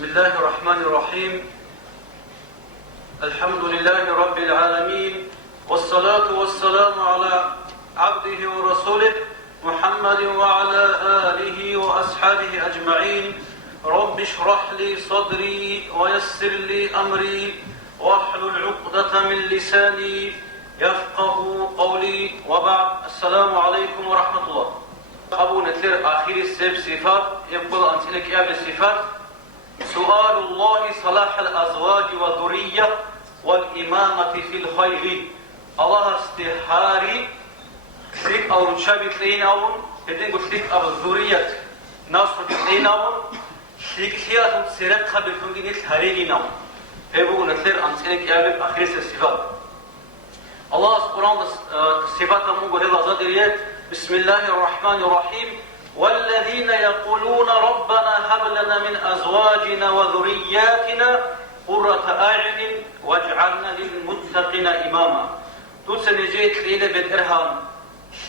بسم الله الرحمن الرحيم. الحمد لله رب العالمين، والصلاة والسلام على عبده ورسوله محمد وعلى آله وأصحابه أجمعين. رب اشرح لي صدري ويسر لي أمري واحلل عقدة من لساني يفقه قولي. وبعد، السلام عليكم ورحمة الله. أبو نتلر آخر السبب صفات يقول أنتلك يا بالصفات. سؤال الله صلاح الأزواج والذرية والإمامة في الخير. الله استحاري سيك أو رشابي تليناون هدين قلتك أو الذرية ناصر تليناون سيك سيات سيرت خبر تنجي نتهريناون. أبو نتلر أنتلك يا بالآخر الصفات. الله سبحانه صفات مقول الله زادريات. بسم الله الرحمن الرحيم. والذين يقولون ربنا هب لنا من أزواجنا وذرياتنا قرة أعين واجعلنا للمتقين إماما. توسن جيت ليلة بالإرهام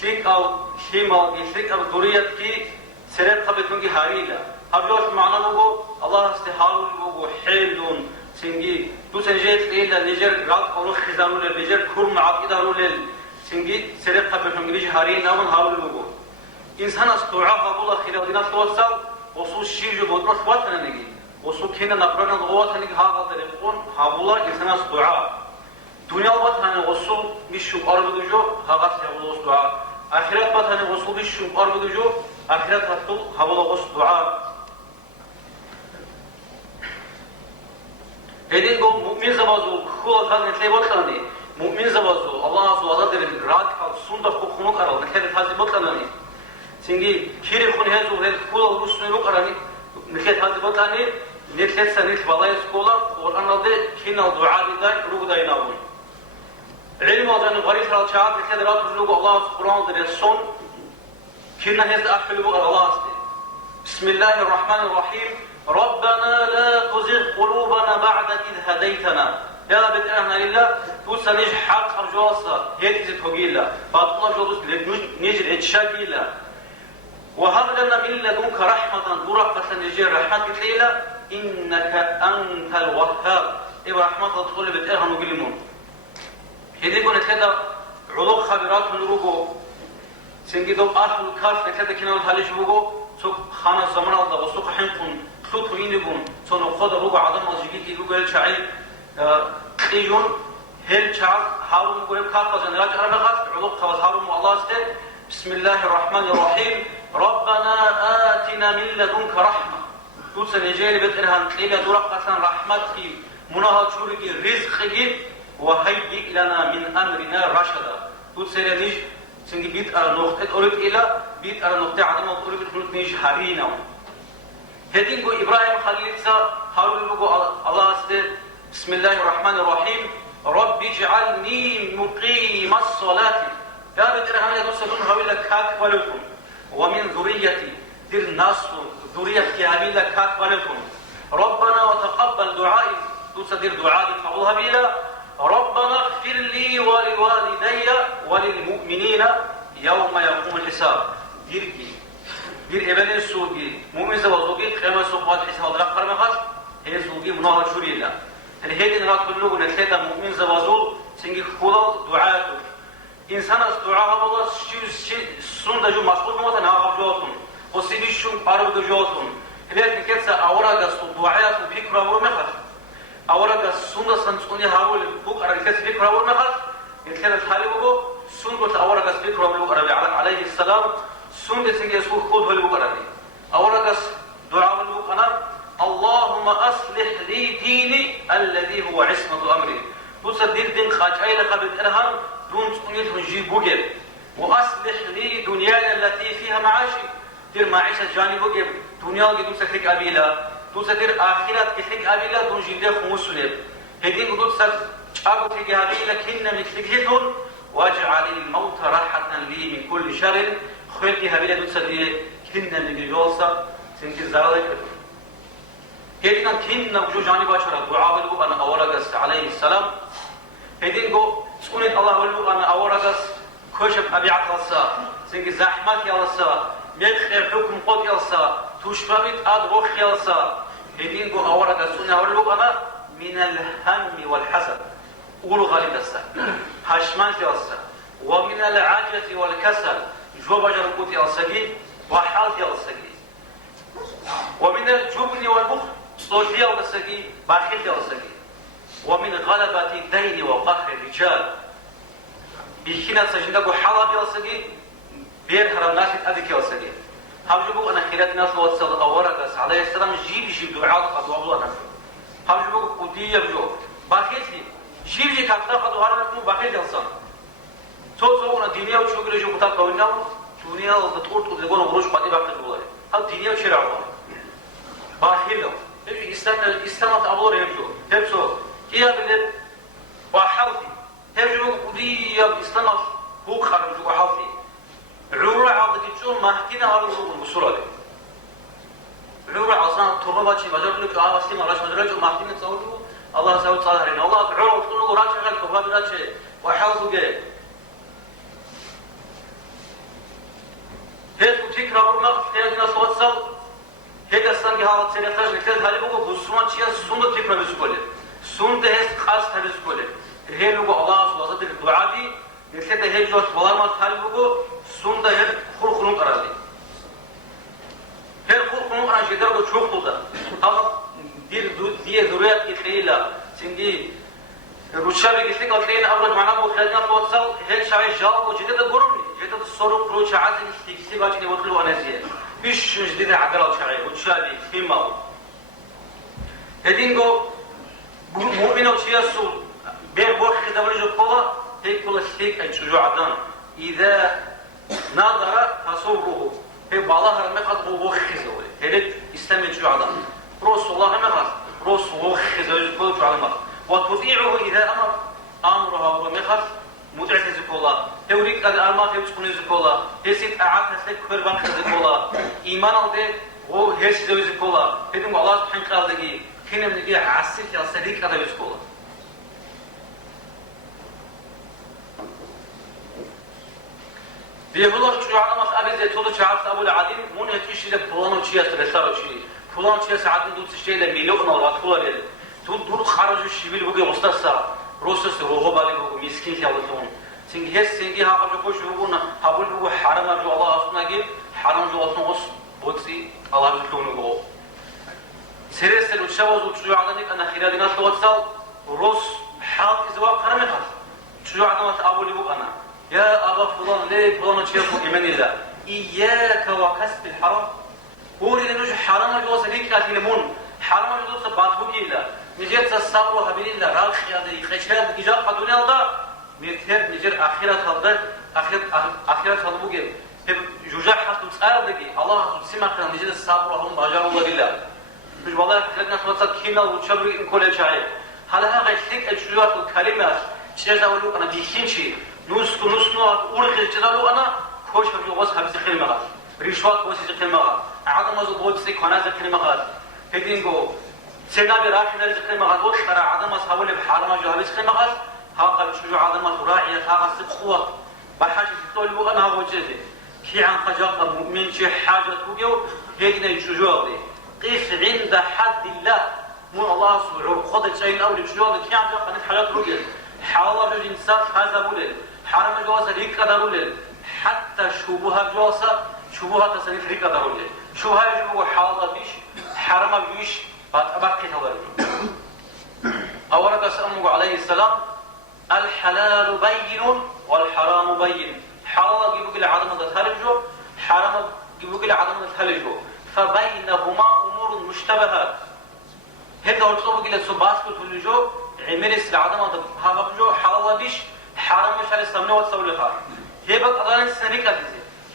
شيك أو شيما شيك أو ذرية كي سرت قبلتونجي هاريلا. أبجوش معنا بقو الله استحالوا بقو حيلون سنجي. توسن جيت ليلة نجر رات أو خزانو لنجر كرم عقيدة رول سنجي سرت قبلتونجي هاريلا من هارول بقو. إنسان استوعب قبول خير دينا توصل وصول شيء جو بدرس واتنا نجي وصول كنا نقرأنا الغوات نجي هذا تلفون قبول إنسان استوعب دنيا واتنا وصول بيشو أربع جو هذا سيقول استوعب آخرت واتنا وصول بيشو أربع جو آخرت هتو قبول استوعب. هذين قوم مؤمن زبازو خلا كان نتلاقي واتنا مؤمن زبازو الله سبحانه وتعالى راد كالسون ده خنوق أراد نتلاقي هذا واتنا سنجي كيري خون هذو هذ كولا ورسني لو قراني نكت هذا بطاني نكت سنة بالله سكولا قرآن الله كنا دعاء داي روح داي ناوي علم وزن غريب على شعب نكت رات رجوع الله سبحانه وتعالى الصون كنا هذا أحلو الله أستي. بسم الله الرحمن الرحيم. ربنا لا تزغ قلوبنا بعد إذ هديتنا. يا بتأهنا لله توسنج حق أرجوسا هيك تتوجيلا بعد الله جلوس نجر إتشاجيلا. وهب لنا من لدنك رحمة ورقة نجير رحمة ليلة إنك أنت الوهاب. إيه رحمة تقول بتأهن وقلمون هذي قلنا كده علوق خبرات نروجو سنجي دو أهل الكاف كده كنا نتعلش بوجو سوق خانة زمان الله وسوق حنكون خلط وينكون صنو خد روجو عدم الجديد روجو الشعيب إيجون هل شعب هارون قوي كاف زنراج أربعة علوق خواص هارون الله استد. بسم الله الرحمن الرحيم. ربنا آتنا من لدنك رحمة. توسن يجيل بترهن ليلة درقة رحمتك منها شورك رزقك وهيئ لنا من أمرنا رشدا. توسن نيج سنجي بيت على نقطة أريد إلى بيت على نقطة عدم أريد نقول نيج هارينا. هدين جو إبراهيم خليل سا هارون لجو الله استد. بسم الله الرحمن الرحيم. رب اجعلني مقيم الصلاة. يا بترهن يا دوسن هاويلا كات ولكم ومن ذريتي دير ناس ذرية كاملة كات ولكم. ربنا وتقبل دعائي تصدر دعائي قبولها بلا. ربنا اغفر لي ولوالدي وللمؤمنين يوم يقوم الحساب. دير إبن السوقي مؤمن زوجي قيام سوقات حساب الأخر مخاص هي سوقي مناهض شريلا. الهيد نرات كله نتلقى مؤمن زوجو سنجي خلا دعاءه إنسان استدعاء الله شيء سون دجو مسؤول موتنا أبجوتهم وسيبيشون أرب دجوتهم. هذا كذا أورا جس دعاء وفكرة ورمخت أورا جس سون سنسوني هارول بوك أركز فكرة ورمخت يتكلم الحالي سون قلت أورا جس فكرة ورمخت عليه السلام سون دسنجي يسوع خود هلو قرني أورا جس دعاء ورمخت أنا اللهم أصلح لي ديني الذي هو عصمة أمري. تصدق دين خاج أي لقب الإرهام دون تقنيت ونجيب بوجب وأصلح لي دنياي التي فيها معاشي. دير معيشة جاني بوجب دنيا اللي دوسك لك أبيلا دوسك آخرات كلك أبيلا دون جلده خمس سلب. هدين قدوس أبو تيجي أبيلا كنا مكتجهون واجعل الموت راحة لي من كل شر. خلتي أبيلا دوسك كنا مجلوسا سنك زارك. هدين كنا وجو جاني باشرة دعاء له أنا أورجس عليه السلام. هدين قو سكونت الله ولو أنا أورجس كشف أبي عقلسا سنك زحمة يالسا مدخل حكم قد يالسا توشبابت أد روخ يالسا هدينكو أورا كسونا أولو أنا من الهم والحسد أولو غالب السا هشمان تيالسا ومن العجز والكسل جو بجر قوتي السجي وحالتي السجي ومن الجبن والبخل صوتي السجي باخلتي السجي ومن غلبة الدين وقهر الرجال بيخنا سجندك حالة السجي بير هرم ناس أديك السجي هاوجبو أنا خيرات ناس وصل أورقس عليه السلام جيب دعاء قد وضعنا هاوجبو قدية بجو باخلتي جيب كاتنا قد وضعنا باخلتي السلام تونا الدنيا وشغل جو بتاع كوننا الدنيا تطور تقول غروش بعدي باقي الدولار الدنيا وشرع الله باخيله يجي إسلام أبور يبجو هبسو كيا بلد وحالتي هبجو قدي إسلام هو خارج وحالتي عورة عضك تشون ما حكينا على المسورة عورة عصام تربة شيء مجرد لك عاوزتي ما راش مجرد ما حكينا تصوروا الله سوى صالحين الله عورة وتقولوا راش شغل تربة راش وحالته جاي هيك وتكرر ورنا هيك ناس وصل هيك أصلاً كهذا سنتاج نكتب هذي بقول بسرعة شيء سنة تكرر بسكولة سنة هيك خاص هذي بسكولة هي لقوا الله سبحانه وتعالى الدعاء دي نكتب هيك جوات والله ما هذي بقول سنة هيك خلق قرالي هيك خلق قرالي جدا بقول شوف تودا هذا دي ذريات كثيرة سندي روشابي كثير قلتين أول معنا بخلنا توصل هيك شيء جاب وجدت قرني جدت الصورة بروش عادي نستيقظ باجي نوصلوا أنا زين إيش جديد عدل شعري روشابي فيما هدينكو مؤمن أو شيء سو بيربوخ كذا ولا جوكولا هيك كل شيء الشجوع عدن إذا نظر تصوره هي بالله رمى قد بوخ كذا هيك إسلام الشجوع عدن رسول الله ما قال رسول الله كذا يقول شو عدن وتطيعه إذا أمرها ومخف مدعت زكولا توريك الأرمات يبصقون زكولا هسيت أعاد هسيت كربان زكولا إيمان على هو هسيت زكولا هدوم الله سبحانه وتعالى كنا بنجي عسيت يا صديق هذا زكولا بيقولوا شو علامة أبي زي تقول شو عارف أبو العادين مون هتيجي لبلان وشيء ترسل وشيء فلان شيء ساعات دوت شيء لميلون ولا تقول دور خارج الشبيل بقى مستسا روسس روحه بالي بقى مسكين ثيابتون سنجهز سنجي ها قبل كوش بقولنا هقول بقى حرام أرجو الله أصلا جيب حرام جو أصلا قص بوتسي الله بيكلونه بقى سيرس الوشواز وتشجع عندك أنا خلال الناس توصل روس حاط إزواج خرمها تشجع عندك أقول بقى أنا يا أبا فلان ليه فلان تشيخ إيمان الله إياك وكسب الحرام قولي لنوش حرام جو سليك كاتينمون حرام جو سباتوكي الله نجيت الصبر وهبين الله راخ يا ذي خشاب نجار قدوني الله نتهر نجار آخرة هذا آخرة هذا بوجي جوجا حتى تسأل دقي الله سبحانه وتعالى نجيت الصبر وهم باجر الله بالله مش والله خلنا نتوصل كينا وتشبر إن كل شيء هلا هذا يحتاج الشجاعة الكلمات شيء أقوله أنا بيخين شيء نص أقول خير أنا خوش في جواز هبز خير رشوات بوسي خير عدم أزود بوسي كناز خير هدينكو سنابي راح نرجع خير وش ترى عدم أصحابه اللي بحرام جوابس خير هاقل شجاع عدم راعية هاقل سبخوة بحاجة تطول أنا هو جدي كي عن خجاق المؤمن شيء حاجة توجو هيجنا الشجاع دي قيس عند حد الله من الله سبحانه خذ شيء أول الشجاع كي عن خجاق من حاجات روجل حاول رجل إنسان هذا بولد حرام جواز ريك كدارولد حتى شبهة جواسة شبهة تصنيف ريك كدارولد شبهة يجوا حاول بيش حرام بيش أبقى هذا أولا سأمه عليه السلام الحلال بين والحرام بين حلال يجيبوا كل عدم الثلجو حرام يجيبوا كل عدم الثلجو فبينهما أمور مشتبهات هذا هو الصوب كلا سباس كتلجو عمرس العدم هذا بجو حلال بيش حرام مش على السمنة والسولفات هي بقى أصلاً سنريكة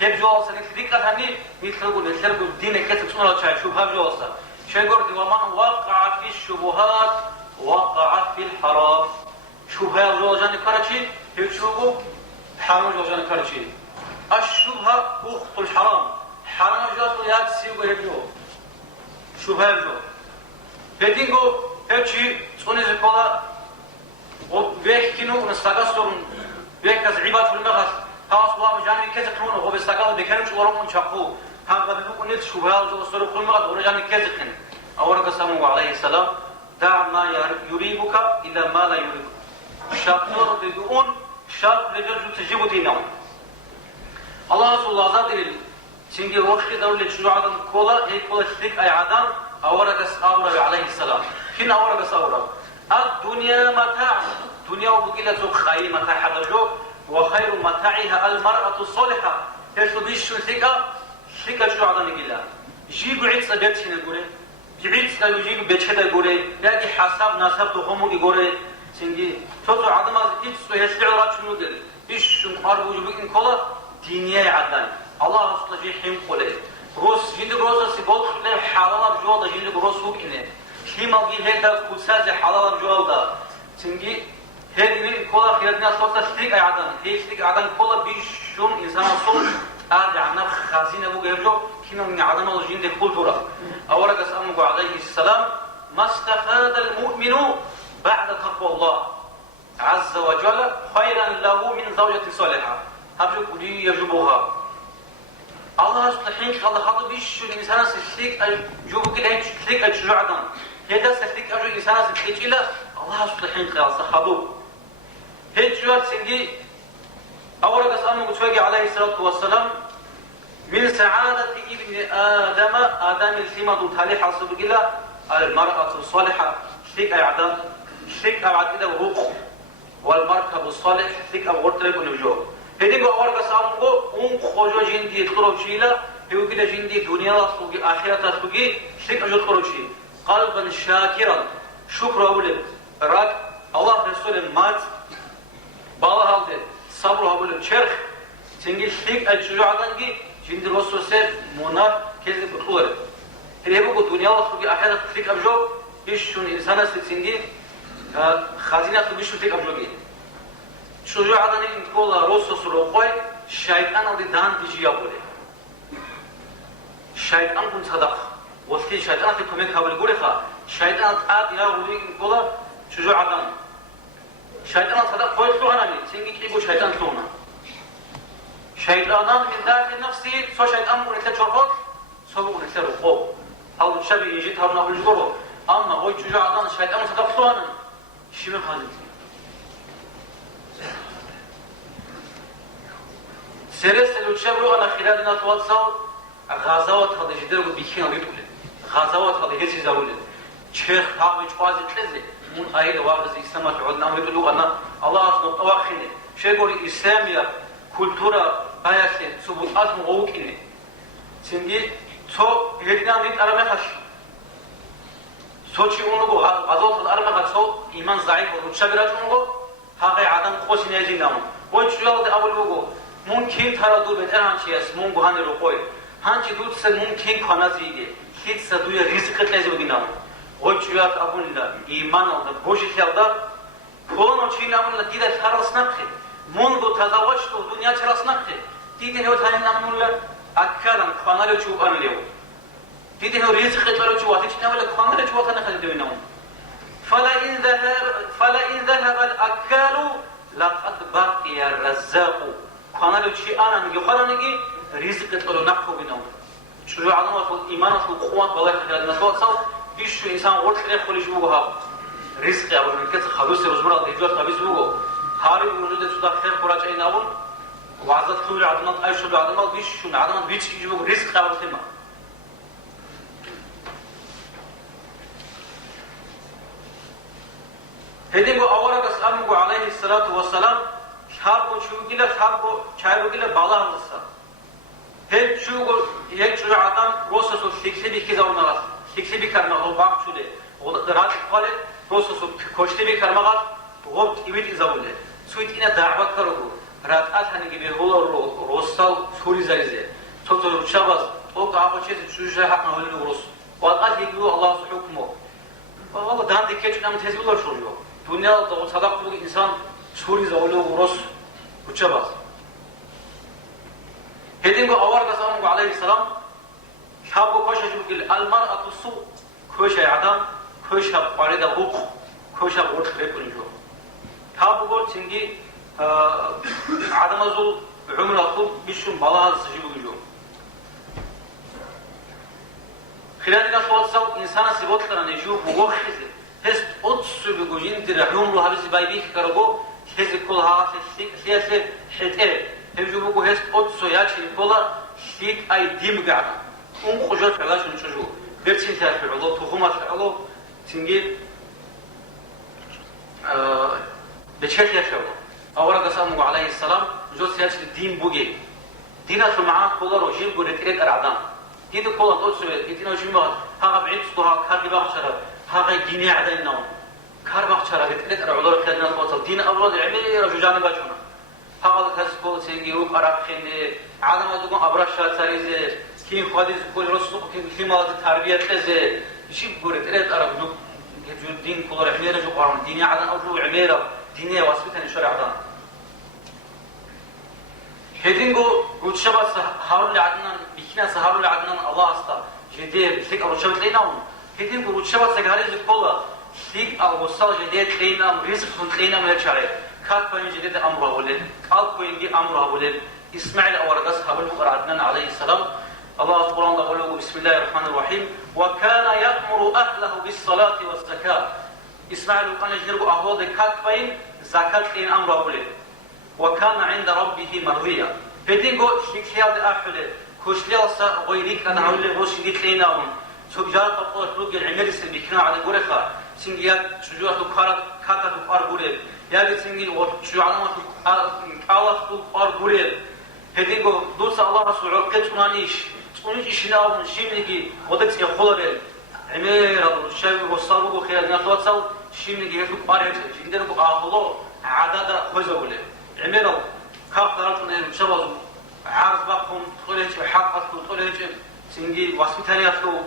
هي بجو سنريكة هني مثل الدين كتب سنة وشاي شو بجو أصلاً شيء ومن وقع في الشبهات وقع في الحرام شبهة جوجان كرشي يشوفوا حرام جوجان كرشي الشبهة أخت الحرام حرام جوجان ياد سيو يبجو شبهة جو بدينكو هالشيء سوني زكولا وبيك كينو نستغاثون بيك عباد في المغاز خلاص وام جاني كذا كونه هو بيستغاث بكلمش ورم من شقو هم قبل نقول نت شبهة جو صار كل مرة ورجعني كذا كن أورك سامو عليه السلام دع ما يريبك إلى ما لا يريبك شاكتور بدون شاك لجل تجيب دينهم الله رسول الله زادر سنجي وقت دولة شجاعة كولا هي كولا شريك أي عدم أورك سأورك عليه السلام كن أورك سأورك الدنيا متاع دنيا وبقيلة خير متاع حدجو وخير متاعها المرأة الصالحة تشبيش شريكة شجاعة نقيلة جيب عيد سجدش نقوله جيب سجيب بيتشد نقوله لاقي حساب نسب دخمو يقوله سنجي توتو عدم از هيك يشتغل راتشنو دل إيش مقارب وجبين كلا دينية عدن الله رسول جي حيم قوله روس جند روسا سيقول خلي حلال بجوال ده جند روس هو كنه شيء مالجي هذا كوساز حلال بجوال ده سنجي هذين كلا خيرنا صوت ستيك عدن هي ستيك عدن كلا بيشون إنسان أصول أرجع عنا خزينة بوجهه كنا من عدم الجند كلتورا أورك أسأمه عليه السلام ما استفاد المؤمن بعد تقوى الله عز وجل خيرا له من زوجة صالحة هبجو قولي يجبوها الله سبحانه الله حاطب إيش الإنسان سلك جوبو كده هيك سلك الشجاعة هذا سلك أجو إنسان سلك إلى الله سبحانه الله صحابه هيك جوات سنجي أولا قسألنا متفاقي عليه الصلاة والسلام من سعادة ابن آدم الثمة تالي حاصل إلى المرأة الصالحة سلك أعدام سلك أبعد كده وروق والمركب الصالح سلك أبغرت لك ونجو هذين أول قسألنا خرجوا جندي خروج شيلا هو كده جندي دنيا سوقي آخرة سوقي سلك أجو خروج شيء قلبا شاكرا شكرا ولد راك الله رسول مات بالا halde sabır habule çerh sengil slik açıcıdan ki şimdi Resul se monar kezi butulur hele bu dünya ve ahiret slik abjo iş şun insana sindi khazina tu biş slik abjo ki çocuğadan in kola Resul koy şeytan aldı dan dici yapıyor şeytan kun sadak وفي şeytan في كمك habul gurikha şeytan at ya ulin kola çocuğadan şeytan sadak koysu anani sengi ki bu şeytan sonra şeytandan min dâki nefsi so şeytan bu netle çorfot so bu netle ruhu hal şabi yecit haruna buluşuru ama o çocuğadan şeytan sadak sonra şimdi hazır سرسل وتشبروا على خلال نطوات صوت غازوات هذا جدر وبيكين وبيقول غازوات هذا هيك زاول شيخ هاوي جواز تلزي من أيد واقز إسلام تعودنا ويقولوا أنا الله أصلا أواخني شيء يقول إسلامية كولتورا بايسين سبوت أزم غوكيني سندي تو هدنا نيت أرمي خش سوتشي أونغو غازوات هذا أرمي خش إيمان ضعيف وتشبرات أونغو هاقي عدم خوش نيجي نامو ويشتغل ده أول وجو ممكن ترى دو بهتر هنچی است مونگو هنی رو کوی هنچی دو سه ممکن کنازیگه هیچ سدوی ریسک تلزی بگینم وچیات ابونلا ایمان aldı boşi kelda kolon çiğnamınla dide tarasına ki monggo tazavaçto dünya çarasına ki dide ne otanın namınla akkaran kanalı çubanlıyor dide ne rizq etler çuvatı çinavla kanalı çuvatana kadar devinam فلا إن ذهب الأكال لقد بقي الرزاق kanalı çiğanan yukarınıgi rizq etler nakho binam şu alama iman şu kuvvet balık nasıl olsa bir şu insan ortaya koyucu bu ha risk ya bu ülke xalus rozmara diyecek tabii bu hari vücudu suda xeyr kuraç aynavun vazat kul adamın ay şu adamın bir şu adamın bir çiğ bu risk ya bu tema hedin bu avara kasam bu aleyhissalatu vesselam şarbu çugile şarbu çayrugile bala hamsa hep şu yek şu adam rosasu fikse bir kez olmalı fikse bir karma o bak şöyle o rahat kale rosasu koşte bir karma var o ibit izavule suit ina davet karo rahat hani gibi olur rosal suri zayze toto şabaz o kaba çez şu şey hakna öyle ros o ad gibi Allah hükmü vallahi dan dikkat nam tezbiler soruyor dünyada o sadak bu insan suri zavule ros uçabaz hedin bu avar kasamu aleyhisselam şabu koşa jugil almar'atu su koşa adam koşa parida huk koşa ort rekunjo tabu gol singi adamazul umra khub bishum balaz jibujo خلال نشوصل إنسان سبوتنا نشوف وخز هست أتصل بجوجين درحوم له هذا بايبيك كربو هست كل هذا سياسة حتى هجوم بجو هست أتصل ياتي كلا شيك أي ديم قاعد خجوت علاش نشجو برتين تافع الله تخومات الله تنجي بشكل يشوف أورا قسمه عليه السلام جو سياسة الدين بوجي دينا معاه كلا رجيم بريتريد أرعدان دين كلا تقصد يتنا جمعة هذا بعيد صدها كار ببخشرة هذا ديني عدين نوم كار بخشرة بريتريد أرعدان كلنا توصل دين أولاد عمير رجوجان بجونا هذا كسبول سينجيروك أراب خيني عدم أدوكم أبرشات سريزة كين خادز كل رسول كين مالت التربية كذا شيء بريتريد أرعدان يجود دين كلا عمير جو قارن ديني عدن أولو عميرة ديني واسبتني شرع عدن هدينغو روتشبا سهارو لعدنان بيكنا سهارو لعدنان الله أستا جدير سيك روتشبا تليناون هدينغو روتشبا سهاري زكولا سيك الوصال جدير تلينام رزق تلينام للشارع كات بين جديد أمره ولد قال بين أمره ولد إسماعيل أورقاس هابل عدنان عليه السلام الله سبحانه وتعالى بسم الله الرحمن الرحيم وكان يأمر أهله بالصلاة والزكاة إسماعيل كان يجرب أهله كات بين زكاة تلين أمره ولد وكان عند ربه مرضيا بدينغو شيكيال داخله كوشليال سا غيريك انا هقول له روش جيت ليناون سوجار تقول فلوق العمل سبيكنا على غورخا سينجيا شجوع كارا كاتا فارغوري يا سينجي وشجوع ما كالا فارغوري بدينغو دوس الله رسول قتمانيش تقوليش شناو شيمنيجي ودت يخولر عمير الشاي وصارو خيال ناتوصل شيمنيجي يفلق باريت جندرو اخلو عدد خوزوله عملوا كافرتنا المشابه عارف بقهم طلعت وحققت طلعت سنجي واسبتاني أفلو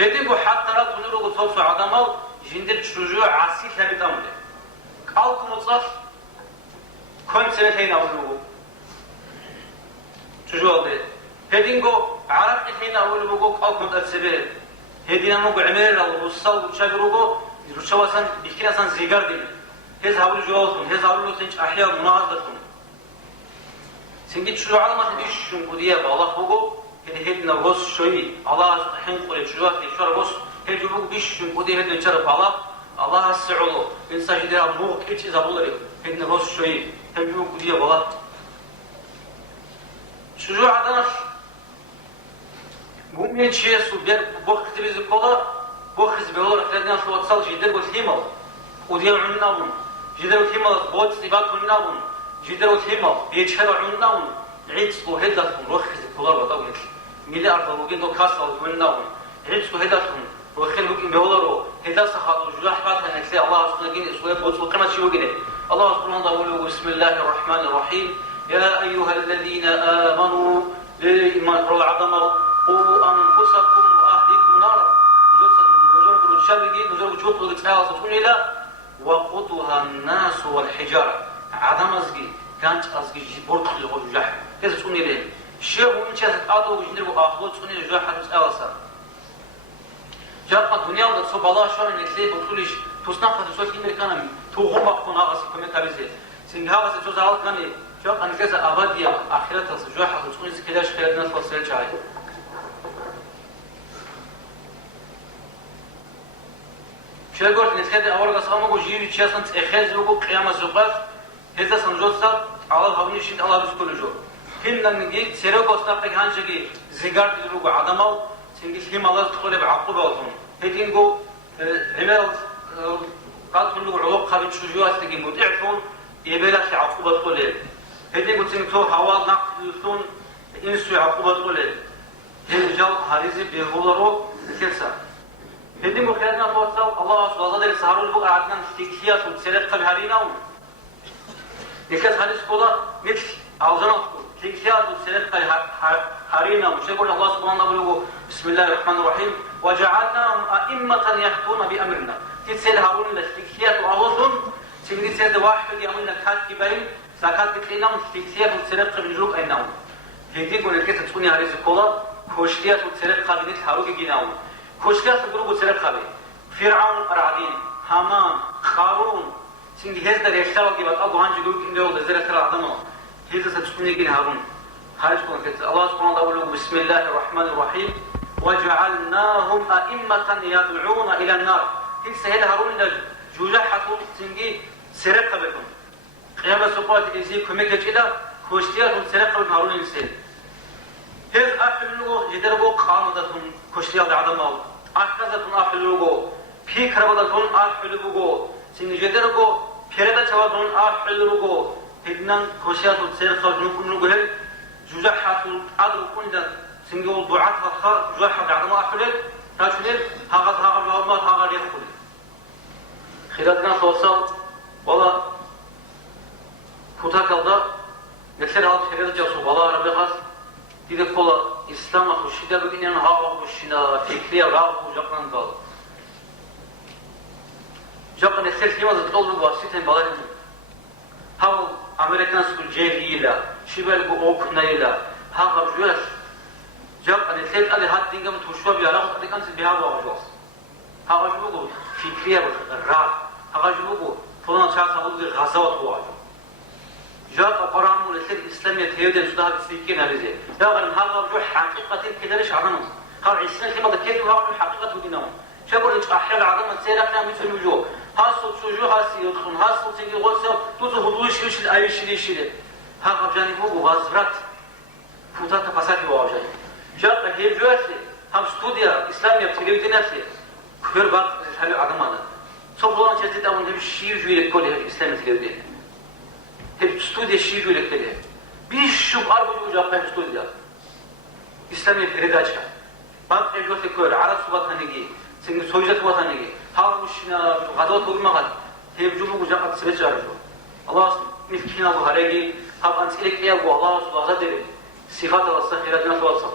هديكو حتى لا تنورو تصوص عدمال جندر شجوع عسيل ثابت أمره قالكم مصف كنت سنتين أولو شجوع ده هديكو عرف إثنين أولو قالكم تأسبه هدينا موقع عمير أو وصل وشاقروكو رشواسان بكيناسان زيغار دي هز هاول جوالكم هز هاول لسنج أحياء مناظركم سنجد شو على ما تديش شنقودية بالله بقو هدنا روس شوي الله حين قريب شجوات لشر روس هدي بقو بيش شنقودية هدنا شر بالله الله السعولو إنسان جدير موق إيش إذا بولري هدنا روس شوي هدي بقو دية بالله شجوع عدناش مؤمن شيء سودير بوخت بيزي كولا بوخز بيولر خلنا شو وصل جدير والهيمل ودير عناون جدير والهيمل بوت سبات عناون جدير والهيمل بيشهر عناون عيدس وهدتهم روخز كولا بطاويل مليار دولار دو كاسل عناون عيدس وهدتهم روخين بوكين بيولرو هدا سخاطو جراح فاتها نكسي الله سبحانه وتعالى سوى بوت وقمة شو كده الله سبحانه وتعالى بسم الله الرحمن الرحيم يا أيها الذين آمنوا لإيمان العظمة قوا أنفسكم وأهليكم نارا نزور الشابقي نزور جوط والإتعاص إلى وقودها الناس والحجارة عدم أزقي كانت أزقي برد لغجاح كذا تقول إليه الشيء من شيء أدو وجنر وآخذ تقول إليه جاح مسألة جاءت الدنيا وده صوب الله شر نتلي بطولش تصنع فتسوي في أمريكا توهم بقون هذا سكمل تبزه سنجها بس جزء عالق كني جاءت أن كذا أبدية آخرة الجاح تقول إذا كذاش خير الناس وصل جاي شو قلت نتخذ أول قصامه وجيب تشاسن تأخذ لوجو قيام الزقاف هذا سنجوسا على الهوني شيء الله بسكول جو هن نجي سيرو قصنا هانجي زيجار لوجو عدمه سنجي هم الله تقول بعقوبة وثون هدينجو عمل قال كله علوق خارج شجوع تجي متعفون يبلا في عقوبة تقول هدينجو تنتو هوا نقلون إنسو عقوبة تقول هالجال هاريزي بيهولرو كيسا هدينجو خيرنا توصل الله سبحانه وتعالى سهروا لبو عدنا استكشاف وسيرت قبهارينا نكاس هاريس كولا مثل عوزنا استكشاف وسيرت قبهارينا مش يقول الله سبحانه وتعالى بسم الله الرحمن الرحيم وجعلناهم أئمة يهدون بأمرنا تتسير هارون الاستكشاف وعوزهم سيدي سيد واحد يعملنا كاتبين زكاة بكلينا استكشاف وسيرت قبهارينا أينهم هدينجو نكاس تكوني هاريس كولا كوشتيات وسيرت قبهارينا هاروك جيناهم كوشكاس الجروب سيرت خبي فرعون أرعدين هامان قارون سيندي هذا يشتغل كي بتأجو هانج يقول إنه هو زرع ترى عدمه هذا ستكون يجين هارون خارج كون كده الله سبحانه وتعالى بسم الله الرحمن الرحيم وَجَعَلْنَاهُمْ أَئِمَّةً يَدْعُونَ إِلَى النَّارِ Hiç sehel harunla cüce hatun singi serek kabetun. Kıyamet sopat ezi kömek geçiyle koştiyatun serek kabetun harun ilse. Hez ahlugo jedergo qanudatun koştiyat adamı. Ahkazatun ahlugo pi karabadatun ahlugo singi jedergo pereda çavadun ahlugo hidnan koştiyatun serek kabetun kunlugo hel cüce hatun adru kundan singi ol duat hatha cüce hatun adamı ahlugo taşunel hagat hagat mağmat hagat yakul. Khiratına sorsam, valla Kutakal'da nesler alıp şeride çalışıyor, valla Arabi kaz, dide kola İslam'a hoşida bir inen hava hoşina, fikriye rahat olacaklarını kaldı. Jaka nesler kimazı doldu bu asitten balay mı? Hav Amerikan skul cehiyle, şibel bu oknayla, hav rüyas. Jaka nesler ali hat dingam tuşva bir ara, hadi kansı bir hava olacağız. Hav bu fikriye rahat. Hagacılığı falan çağatağılığı gazavat olacak. Jaka paramul eser İslamiyet hevden suda bir analizi. Yağarın hagacılığı hakikatin kederiş adamız. Hav İslam kimada kedi hagacılığı hakikat udinamı. Şekur hiç ahyal adamı seyrakna mitülücü. Hasıl çocuğu hası yutsun. Hasıl sevgili olsa tuzu hududu şirişil ayışili işili. Hagacılığı bu gazrat. Futata pasati olacak. Jaka hevcüesi. Hav studiya İslamiyet televizyonesi. Kör bak hali adamadı. Toplumun içerisinde onun hep şiir cüyelek kolye İslamiyetleri. Hep stüdyo şiir cüyelekleri. Bir şub arbucu ucakta hep stüdyo. İslamiyetleri de açar. Bak evjotek öyle, Arap su vatanıgi, senin soyacak vatanıgi, harmışına, gadavat olmağa, hep cübu ucakta sebep çağırıyor. Allah mifkina bu haregi, hab antilek ev bu Allah subhanahu wa ta'ala. Sıfat ve sıhhiratına sualsam.